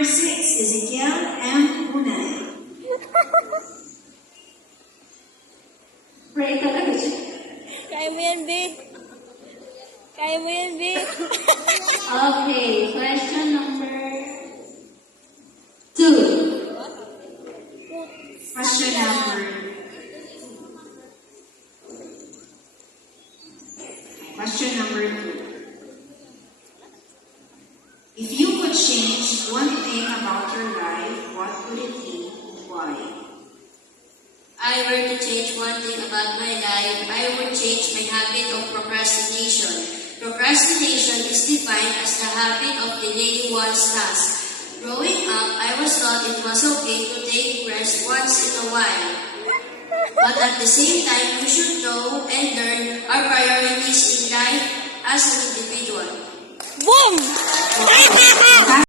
number 6, Ezekiel M. Unay. Pray talaga siya. Kaya mo yan, B. Kaya mo yan, B. Okay, question number 2. Question number 2. If you could change one thing about your life, what would it be and why? I were to change one thing about my life, I would change my habit of procrastination. Procrastination is defined as the habit of delaying one's task. Growing up, I was taught it was okay to take rest once in a while. But at the same time, we should know and learn our priorities in life as an individual. Boom!